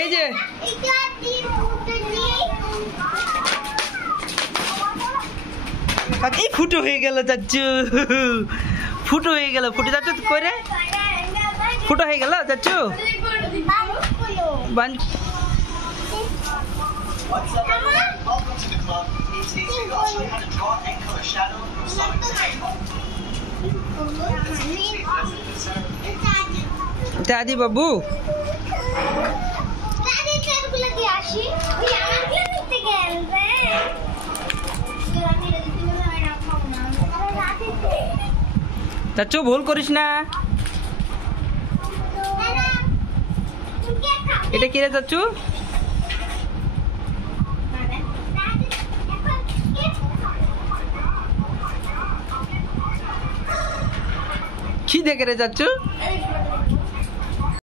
এই যে এই ফুটো হয়ে গেল চাচু, ফুটো হয়ে গেল। ফুটো চাচু করে ফুটো হয়ে গেল চাচু। দাদি বাবু চাচু ভুল করিস না। এটা কি রে চাচু? কি দেখে রে চাচু?